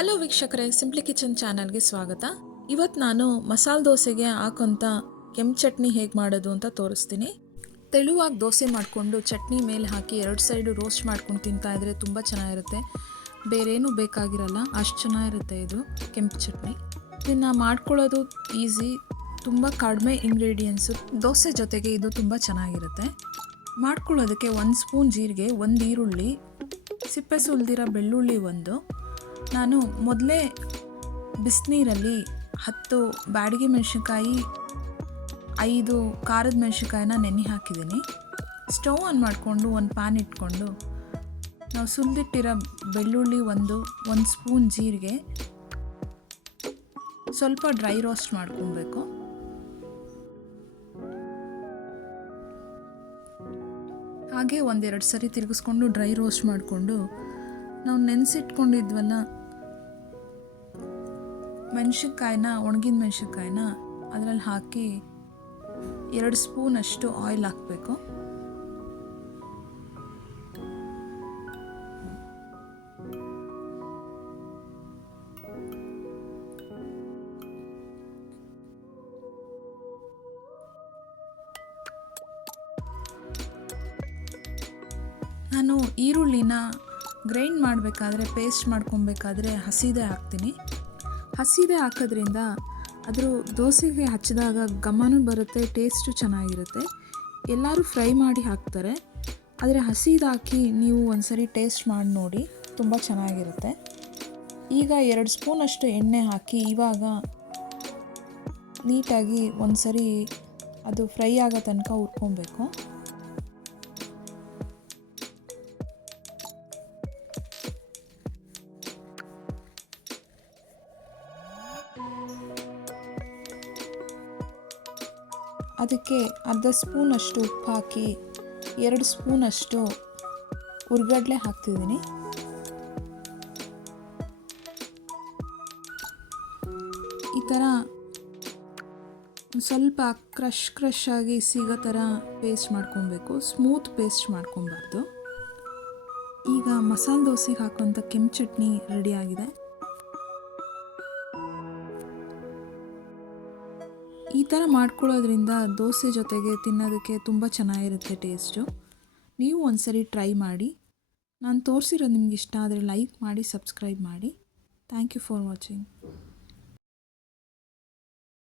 Hello ವೀಕ್ಷಕರೇ, simply kitchen ಚಾನಲ್ಗೆ ಸ್ವಾಗತ. ಇವತ್ತು ನಾನು ಮಸಾಲೆ ದೋಸೆಗೆ ಹಾಕೋಂಥ ಕೆಂಪು ಚಟ್ನಿ ಹೇಗೆ ಮಾಡೋದು ಅಂತ ತೋರಿಸ್ತೀನಿ. ತೆಳುವಾಗಿ ದೋಸೆ ಮಾಡಿಕೊಂಡು ಚಟ್ನಿ ಮೇಲೆ ಹಾಕಿ ಎರಡು ಸೈಡು ರೋಸ್ಟ್ ಮಾಡ್ಕೊಂಡು ತಿಂತಾಯಿದ್ರೆ ತುಂಬ ಚೆನ್ನಾಗಿರುತ್ತೆ. ಬೇರೇನೂ ಬೇಕಾಗಿರಲ್ಲ, ಅಷ್ಟು ಚೆನ್ನಾಗಿರುತ್ತೆ ಇದು ಕೆಂಪು ಚಟ್ನಿ. ಇದನ್ನು ಮಾಡ್ಕೊಳ್ಳೋದು ಈಸಿ, ತುಂಬ ಕಡಿಮೆ ಇಂಗ್ರೀಡಿಯೆಂಟ್ಸು. ದೋಸೆ ಜೊತೆಗೆ ಇದು ತುಂಬ ಚೆನ್ನಾಗಿರುತ್ತೆ. ಮಾಡ್ಕೊಳ್ಳೋದಕ್ಕೆ 1 ಸ್ಪೂನ್ ಜೀರಿಗೆ, 1 ಈರುಳ್ಳಿ, ಸಿಪ್ಪೆ ಸುಲಿದಿರೋ ಬೆಳ್ಳುಳ್ಳಿ ನಾನು ಮೊದಲೇ ಬಿಸಿನೀರಲ್ಲಿ 10 ಬ್ಯಾಡಗಿ ಮೆಣಸಿನ್ಕಾಯಿ, 5 ಖಾರದ ಮೆಣಸಿನ್ಕಾಯಿನ ನೆನೆ ಹಾಕಿದ್ದೀನಿ. ಸ್ಟವ್ ಆನ್ ಮಾಡಿಕೊಂಡು ಒಂದು ಪ್ಯಾನ್ ಇಟ್ಕೊಂಡು ನಾವು ಸುಲಿದಿಟ್ಟಿರೋ ಬೆಳ್ಳುಳ್ಳಿ, 1 ಸ್ಪೂನ್ ಜೀರಿಗೆ, ಸ್ವಲ್ಪ ಡ್ರೈ ರೋಸ್ಟ್ ಮಾಡ್ಕೊಬೇಕು. ಹಾಗೆ 1-2 ಸರಿ ತಿರುಗಿಸ್ಕೊಂಡು ಡ್ರೈ ರೋಸ್ಟ್ ಮಾಡಿಕೊಂಡು ನಾವು ನೆನೆಸಿಟ್ಕೊಂಡಿದ್ವಲ್ಲ ಮೆಣಸಿನ್ಕಾಯಿನ, ಒಣಗಿದ ಮೆಣಸಿನ್ಕಾಯಿನ ಅದರಲ್ಲಿ ಹಾಕಿ 2 ಸ್ಪೂನಷ್ಟು ಆಯಿಲ್ ಹಾಕಬೇಕು. ನಾನು ಈರುಳ್ಳಿನ ಗ್ರೈಂಡ್ ಮಾಡಬೇಕಾದ್ರೆ, ಪೇಸ್ಟ್ ಮಾಡ್ಕೊಬೇಕಾದ್ರೆ ಹಸಿದೇ ಹಾಕ್ತೀನಿ. ಹಸಿದೇ ಹಾಕೋದ್ರಿಂದ ಅದ್ರ ದೋಸೆಗೆ ಹಚ್ಚಿದಾಗ ಘಮನೂ ಬರುತ್ತೆ, ಟೇಸ್ಟು ಚೆನ್ನಾಗಿರುತ್ತೆ. ಎಲ್ಲರೂ ಫ್ರೈ ಮಾಡಿ ಹಾಕ್ತಾರೆ, ಆದರೆ ಹಸಿದು ಹಾಕಿ ನೀವು ಒಂದ್ಸರಿ ಟೇಸ್ಟ್ ಮಾಡಿ ನೋಡಿ, ತುಂಬ ಚೆನ್ನಾಗಿರುತ್ತೆ. ಈಗ 2 ಸ್ಪೂನಷ್ಟು ಎಣ್ಣೆ ಹಾಕಿ ಇವಾಗ ನೀಟಾಗಿ ಒಂದ್ಸರಿ ಅದು ಫ್ರೈ ಆಗೋ ತನಕ ಹುರ್ಕೊಬೇಕು. ಅದಕ್ಕೆ ಅರ್ಧ ಸ್ಪೂನಷ್ಟು ಉಪ್ಪು ಹಾಕಿ 2 ಸ್ಪೂನಷ್ಟು ಹುರ್ಗಡ್ಲೆ ಹಾಕ್ತಿದ್ದೀನಿ. ಈ ಥರ ಸ್ವಲ್ಪ ಕ್ರಷ್ ಆಗಿ ಸಿಗೋ ಥರ ಪೇಸ್ಟ್ ಮಾಡ್ಕೊಬೇಕು, ಸ್ಮೂತ್ ಪೇಸ್ಟ್ ಮಾಡ್ಕೊಬಾರ್ದು. ಈಗ ಮಸಾಲೆ ದೋಸೆಗೆ ಹಾಕೋಂಥ ಕೆಂಪು ಚಟ್ನಿ ರೆಡಿಯಾಗಿದೆ. ಈ ಥರ ಮಾಡ್ಕೊಳ್ಳೋದ್ರಿಂದ ದೋಸೆ ಜೊತೆಗೆ ತಿನ್ನೋದಕ್ಕೆ ತುಂಬ ಚೆನ್ನಾಗಿರುತ್ತೆ ಟೇಸ್ಟು. ನೀವು ಒಂದ್ಸರಿ ಟ್ರೈ ಮಾಡಿ. ನಾನು ತೋರಿಸಿರೋದು ನಿಮ್ಗೆ ಇಷ್ಟ ಆದರೆ ಲೈಕ್ ಮಾಡಿ, ಸಬ್ಸ್ಕ್ರೈಬ್ ಮಾಡಿ. Thank you for watching.